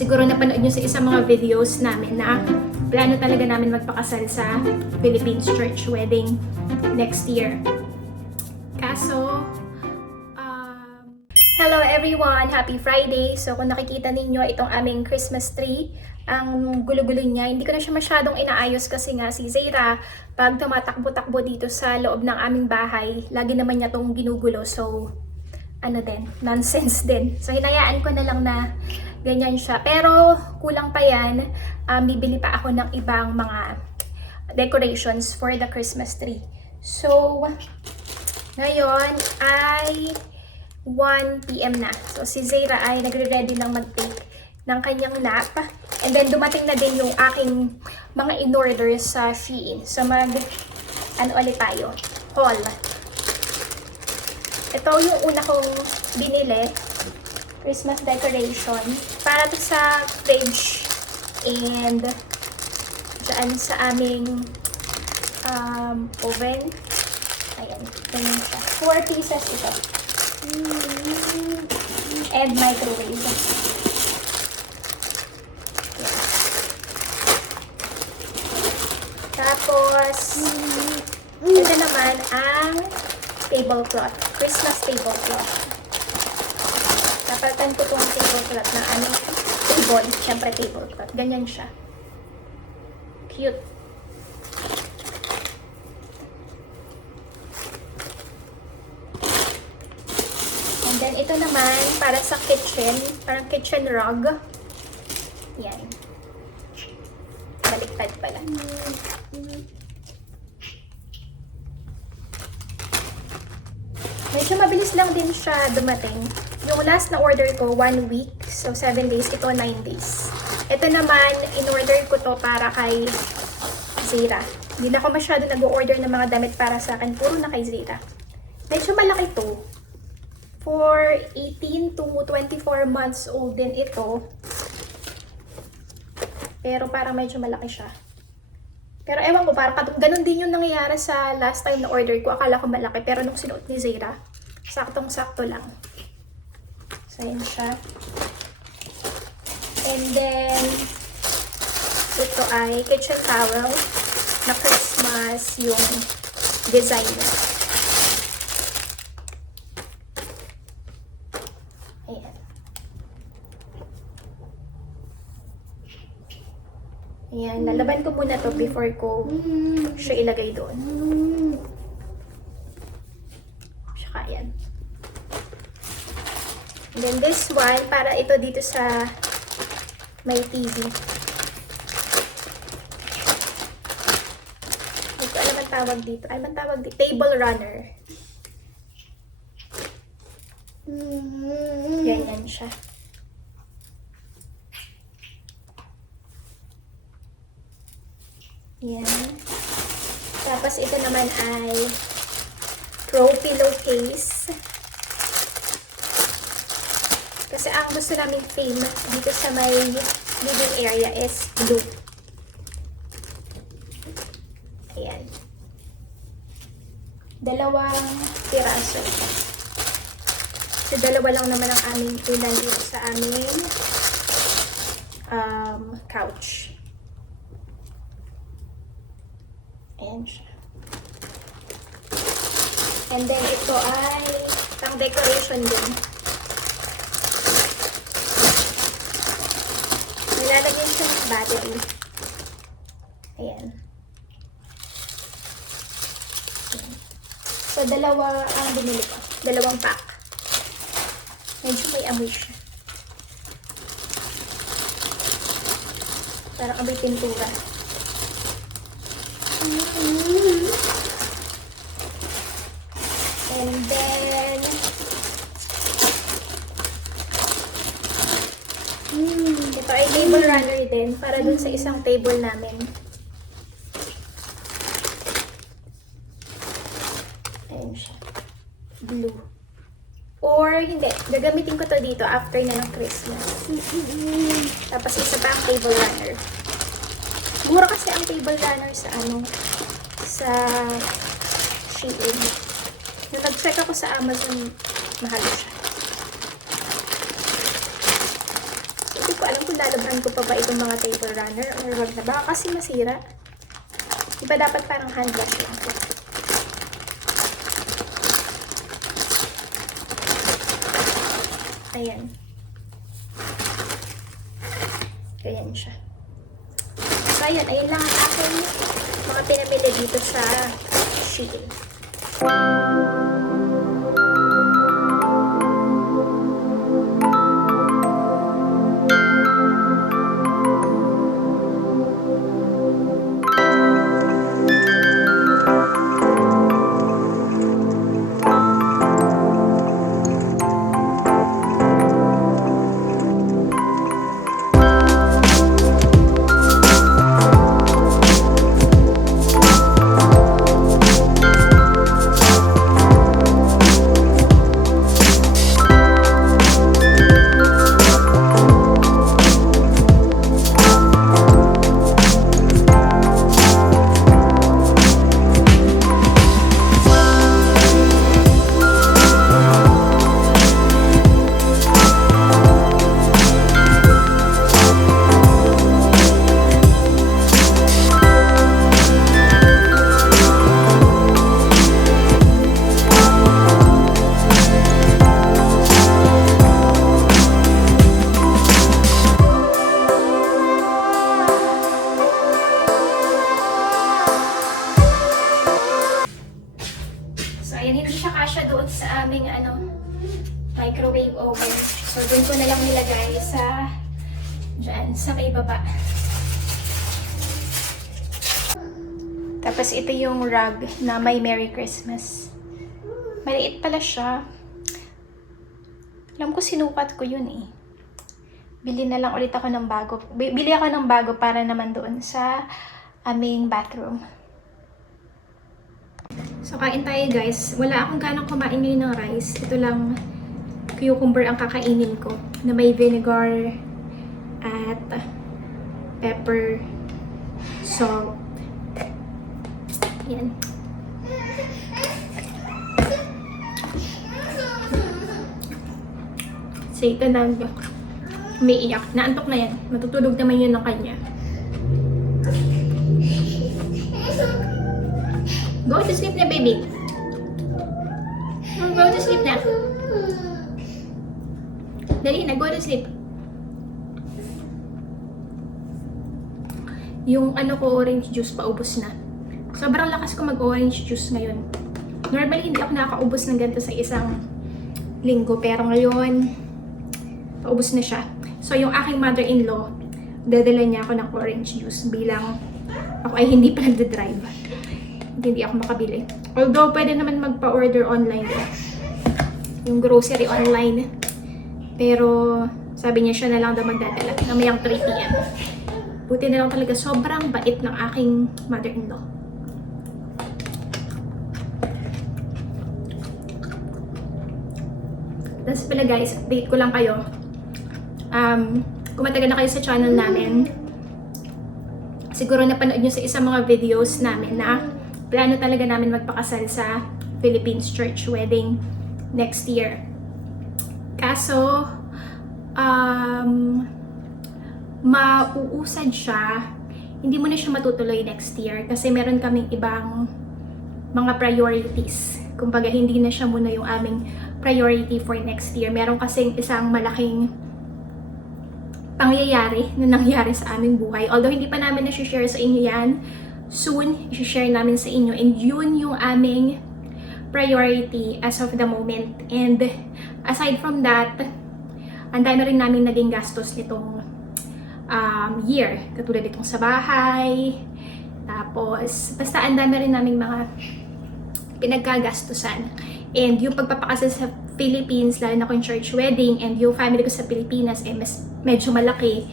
Siguro napanood nyo sa isang mga videos namin na plano talaga namin magpakasal sa Philippines church wedding next year. Kaso, hello everyone! Happy Friday! So kung nakikita ninyo itong aming Christmas tree, ang gulo-gulo niya, hindi ko na siya masyadong inaayos kasi nga si Zaira, pag tumatakbo-takbo dito sa loob ng aming bahay, lagi naman niya itong ginugulo. So, nonsense din. So, hinayaan ko na lang na ganyan siya. Pero, kulang pa yan. Bibili pa ako ng ibang mga decorations for the Christmas tree. So, ngayon ay 1 PM na. So, si Zaira ay nagre-ready ng mag-take ng kanyang nap. And then, dumating na din yung aking mga in-order sa Shein. So, ulit tayo. Haul. Ito yung una kong binili. Christmas decoration. Para to sa fridge. And, dyan sa aming oven. Ayan. Ganyan siya. 4 pieces ito. And microwave. Tapos, ito naman ang tablecloth. Christmas tablecloth. Napalitan ko itong tablecloth ng aming table. Siyempre tablecloth. Ganyan siya. Cute. And then, ito naman, para sa kitchen. Parang kitchen rug. Yan. Baliktad pala. Medyo mabilis lang din siya dumating. Yung last na order ko, 1 week. So, 7 days. Ito, 9 days. Ito naman, in-order ko to para kay Zaira. Hindi na ako masyado nag-order ng mga damit para sa akin. Puro na kay Zaira. Medyo malaki to. For 18 to 24 months old din ito. Pero parang medyo malaki siya. Pero ewan ko, parang ganun din yung nangyayari sa last time na order ko. Akala ko malaki, pero nung sinuot ni Zaira, saktong-sakto lang. So, yun siya. And then, ito ay kitchen towel na Christmas yung design niya. Ayan. Ayan, lalaban ko muna to before ko siya ilagay doon. Saka yan. And then this one, para ito dito sa may TV. Hindi ko alam ang tawag dito. Ay, ang tawag dito. Table runner. Ganyan siya. Yan. Tapos ito naman ay throw pillowcase. Kasi ang gusto naming theme dito sa may living area is blue. Ayan. 2 piraso. So, 2 lang naman ang aming ulan dito sa aming couch. Ayan siya. And then, ito ay pang decoration din. Nilalagyan siya ng battery. Ayan. Ayan. So, 2 ang binili ko. 2 pack. Medyo may amoy siya. Parang amoy pintura. And then, ito ay table runner din para dun sa isang table namin. Ayan siya. Blue. Or hindi, gagamitin ko to dito after na ng Christmas. Tapos isa pa ang table runner. Mura kasi ang table runner sa sa Shein. Nung nag-check ako sa Amazon, mahal siya. Hindi ko alam kung lalabhan ko pa ba itong mga table runner or wag na. Baka kasi masira. Diba dapat parang hand wash lang. Ayan. Ganyan siya. So, ayan. Ayan lang ang aking mga pinamili dito sa Shein. Sa aming microwave oven. So, dun ko na lang nilagay dyan, sa may baba. Tapos, ito yung rug na may Merry Christmas. Maliit pala siya. Alam ko, sinukat ko yun eh. Bili na lang ulit ako ng bago. Bili ako ng bago para naman doon sa aming bathroom. So, kain tayo guys. Wala akong ganang kumain ngayon ng rice. Ito lang cucumber ang kakainin ko na may vinegar at pepper, salt. Yan. So, ito na umiiyak. Naantok na yan. Matutulog naman yun ng kanya. Go to sleep na, baby. Go to sleep na. Dali na, go to sleep. Yung ko, orange juice, paubos na. Sobrang lakas ko mag-orange juice ngayon. Normally, hindi ako nakakaubos ng ganito sa isang linggo. Pero ngayon, paubos na siya. So, yung aking mother-in-law, dadala niya ako ng orange juice bilang ako ay hindi pa nagda-drive. Hindi ako makabili. Although, pwede naman magpa-order online. Yung grocery online. Pero, sabi niya siya na lang daw magdadala. Namayang 3 p.m. Buti na lang talaga. Sobrang bait ng aking mother-in-law. Tapos pala guys, update ko lang kayo. Kung matagal na kayo sa channel namin, siguro napanood nyo sa isang mga videos namin na plano talaga namin magpakasal sa Philippines church wedding next year. Kaso, mauusad siya. Hindi mo na siya matutuloy next year kasi meron kaming ibang mga priorities. Kumbaga, hindi na siya muna yung aming priority for next year. Meron kasing isang malaking pangyayari na nangyari sa aming buhay. Although, hindi pa namin na-share sa inyo yan. Soon, i-share namin sa inyo. And yun yung aming priority as of the moment. And aside from that, ang dami rin namin naging gastos nitong year. Katulad itong sa bahay. Tapos, basta ang dami rin namin mga pinagkagastusan. And yung pagpapakasal sa Philippines, lalo na kung church wedding, and yung family ko sa Pilipinas, medyo malaki.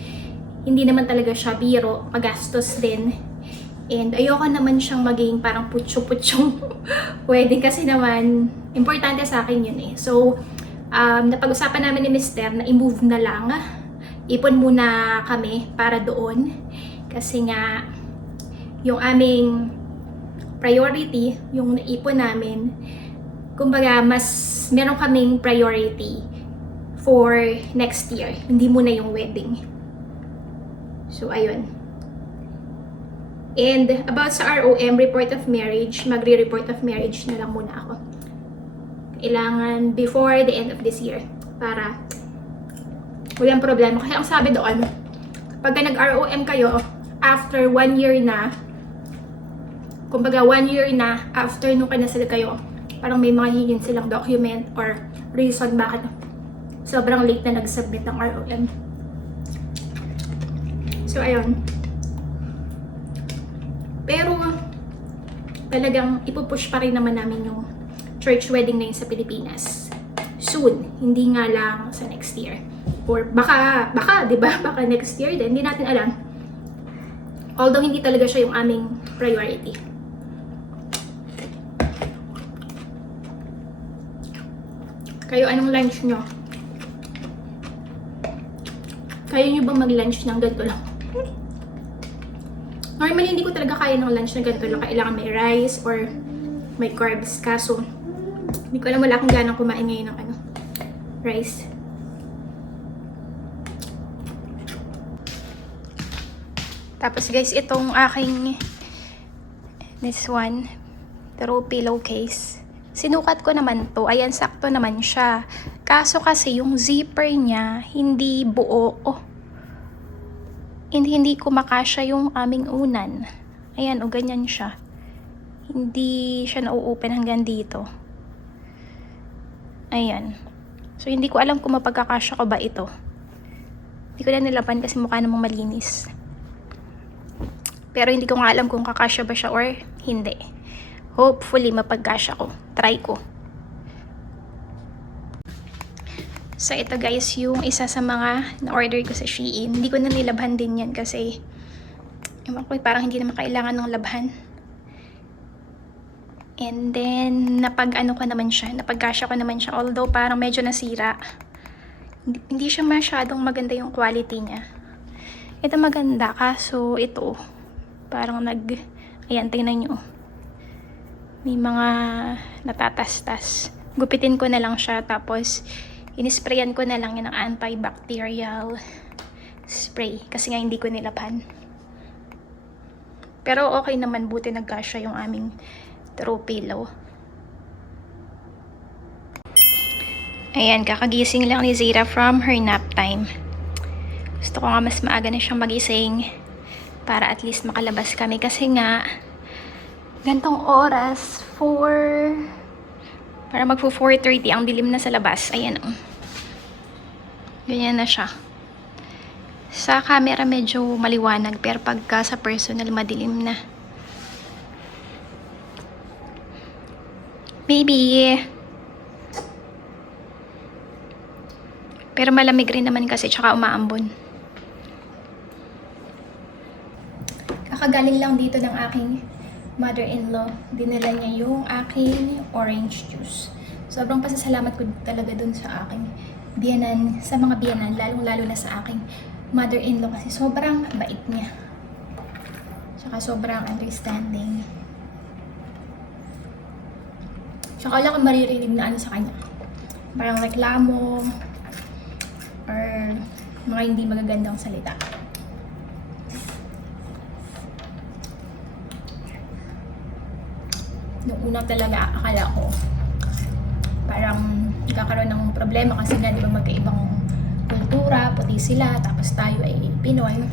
Hindi naman talaga siya biro, magastos din. And ayoko naman siyang maging parang putyo-putyong wedding kasi naman, importante sa akin yun eh. So, napag-usapan namin ni Mr. na i-move na lang. Ipon muna kami para doon. Kasi nga, yung aming priority, yung naipon namin, kumbaga, mas meron kaming priority for next year. Hindi muna yung wedding. So, ayun. And about sa ROM, report of marriage, magre-report of marriage na lang muna ako. Kailangan before the end of this year para walang problema. Kasi ang sabi doon, pagka nag-ROM kayo, after 1 year na, kumbaga 1 year na after nung kinasal kayo, parang may mga hingin silang document or reason bakit sobrang late na nag-submit ng ROM. So, ayun. Pero, talagang ipupush pa rin naman namin yung church wedding na yun sa Pilipinas. Soon. Hindi nga lang sa next year. Or baka, di ba? Baka next year din. Hindi natin alam. Although, hindi talaga siya yung aming priority. Kayo, anong lunch nyo? Kaya nyo bang mag-lunch ng ganito lang? Normally, hindi ko talaga kaya ng lunch na ganito lang. Kailangan may rice or may carbs. Kaso, hindi ko alam, wala akong ganang kumain ngayon ng rice. Tapos guys, itong aking this one, throw pillowcase. Sinukat ko naman to. Ayan, sakto naman siya. Kaso kasi yung zipper niya, hindi buo. Hindi kumakasya yung aming unan. Ayan, o ganyan siya. Hindi siya na-open hanggang dito. Ayan. So, hindi ko alam kung mapagkakasya ko ba ito. Hindi ko na nilaban kasi mukha namang malinis. Pero hindi ko nga alam kung kakasya ba siya or hindi. Hopefully, mapagkasya ko. Try ko. So, ito guys, yung isa sa mga na-order ko sa Shein. Hindi ko na nilabhan din yan kasi ewan ko, parang hindi naman kailangan ng labhan. And then, napag-ano ko naman siya. Napagkasya ko naman siya. Although, parang medyo nasira. Hindi siya masyadong maganda yung quality niya. Ito maganda. Kaso, ito. Parang ayan, tingnan nyo. May mga natatastas. Gupitin ko na lang siya. Tapos, inisprayan ko na lang yun ng antibacterial spray. Kasi nga hindi ko nilabhan. Pero okay naman, buti nagkasya yung aming throw pillow. Ayan, kakagising lang ni Zira from her nap time. Gusto ko nga mas maaga na siyang magising para at least makalabas kami. Kasi nga, gantong oras, para magpo 4:30, ang dilim na sa labas. Ayan o. Ganyan na siya. Sa camera medyo maliwanag, pero pagka sa personal madilim na. Maybe. Pero malamig rin naman kasi, tsaka umaambon. Kakagaling lang dito ng aking mother-in-law. Dinala niya yung aking orange juice. Sobrang pasasalamat ko talaga dun sa aking biyanan, sa mga biyanan, lalong-lalo na sa aking mother-in-law kasi sobrang bait niya. Tsaka sobrang understanding. Tsaka wala kang maririnig na ano sa kanya. Parang reklamo or mga hindi magagandang salita. Noong una talaga akala ko parang nagkakaroon ng problema kasi nga di ba magkaibang kultura, puti sila, tapos tayo ay Pinoy.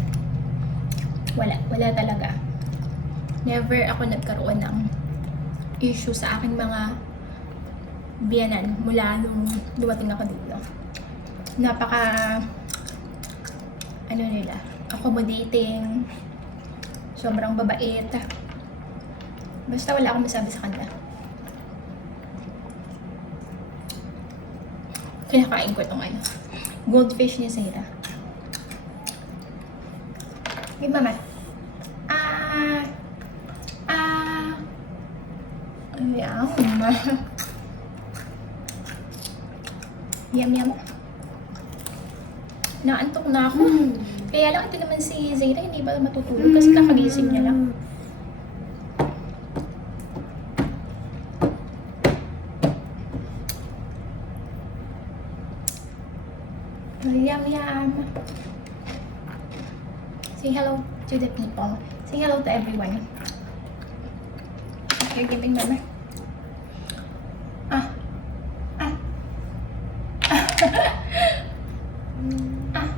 Wala talaga. Never ako nagkaroon ng issue sa aking mga biyanan mula nung dumating ako dito. Napaka nila, accommodating, sobrang babait. Basta wala akong masabi sa kanila. Kinakain ko itong goldfish ni Zira. Hey, mama. Yum. Yum. Naantok na ako. Kaya lang ito naman si Zira, hindi ba matutulog kasi kakagising niya lang. Yum. Say hello to the people. Say hello to everyone. You're giving mama. Ah. Ah. Ah.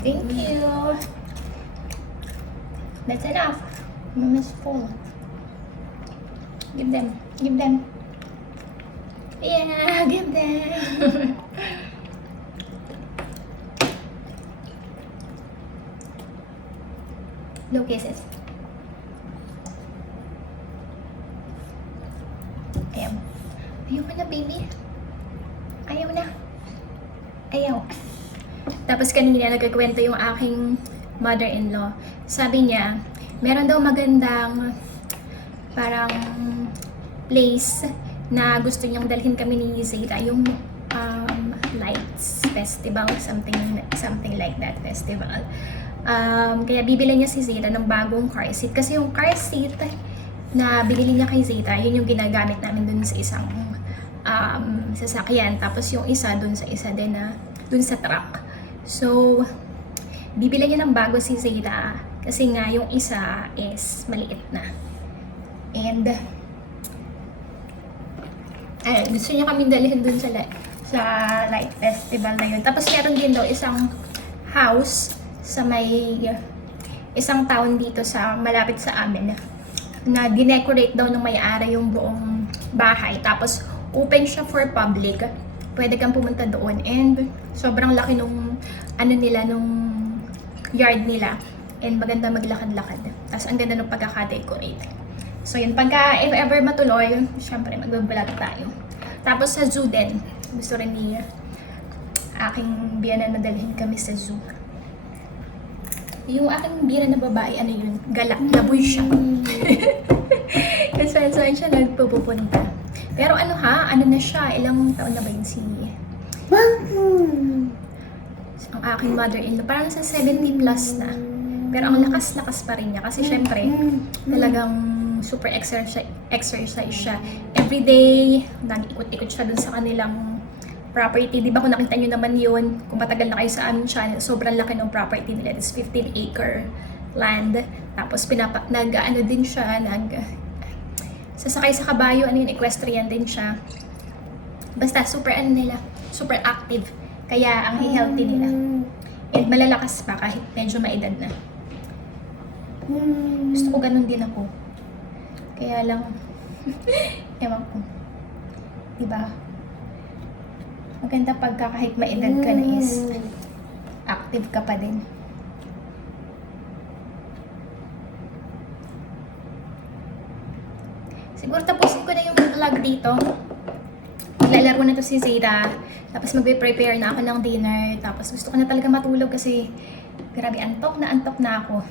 Thank you. That's enough. Mama's full. Give them. Give them. Yeah, give them. No kisses. Ayaw. Ayaw ka na, baby. Ayaw na. Ayaw. Tapos kanina nagkakwento yung aking mother-in-law. Sabi niya, meron daw magandang parang place na gusto niyang dalhin kami ni Zayra, yung Lights Festival, something like that festival. Kaya bibili niya si Zayra ng bagong car seat. Kasi yung car seat na binili niya kay Zayra, yun yung ginagamit namin dun sa isang sasakyan. Tapos yung isa dun sa isa din na dun sa truck. So, bibili niya ng bago si Zayra kasi nga yung isa is maliit na. And gusto niya kami dalhin dun sa Light Festival na yun. Tapos meron din daw isang house sa may isang town dito sa malapit sa amin na dinecorate daw ng may-ari yung buong bahay. Tapos open siya for public. Pwede kang pumunta doon and sobrang laki nung nung yard nila and maganda maglakad-lakad. Tapos ang ganda ng pagkaka-decorate. So yun, pagka if ever matuloy, syempre magbablog tayo. Tapos sa zoo din, gusto rin ni aking biyana na dalhin kami sa zoo. Yung aking biyana na babae, ano yun, galak, laboy siya. Kasi saan siya nagpupunta. Pero ano na siya, ilang taon na ba yun si ang aking mother-in-law, parang sa 70 plus na. Pero ang lakas-lakas pa rin niya kasi syempre talagang super exercise siya. Every day, nag-ikot-ikot siya dun sa kanilang property. Di ba kung nakita nyo naman yun, kung matagal na kayo sa aming channel, sobrang laki ng property nila. It's 15-acre land. Tapos din siya, sasakay sa kabayo, equestrian din siya. Basta super super active. Kaya ang healthy nila. And malalakas pa kahit medyo maedad na. Gusto ko ganun din ako. Kaya lang, ewan ko. Diba? Maganda pagka kahit maedad ka na is active ka pa din. Siguro tapusin ko na yung vlog dito. Maglalaro na to si Zayra. Tapos magbe-prepare na ako ng dinner. Tapos gusto ko na talaga matulog kasi grabe, antok na ako.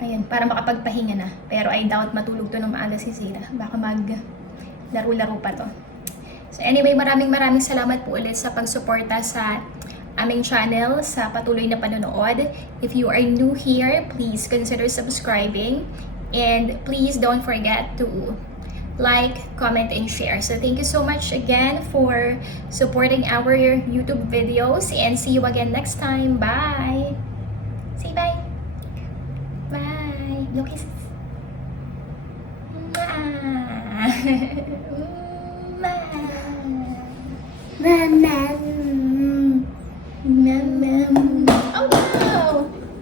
Ayan, para makapagpahinga na. Pero I doubt matulog to ng maaga si Zayra. Baka mag-laro-laro pa to. So anyway, maraming salamat po ulit sa pagsuporta sa aming channel, sa patuloy na panonood. If you are new here, please consider subscribing. And please don't forget to like, comment, and share. So thank you so much again for supporting our YouTube videos. And see you again next time. Bye! Say bye! Bye! Look kisses! Mama.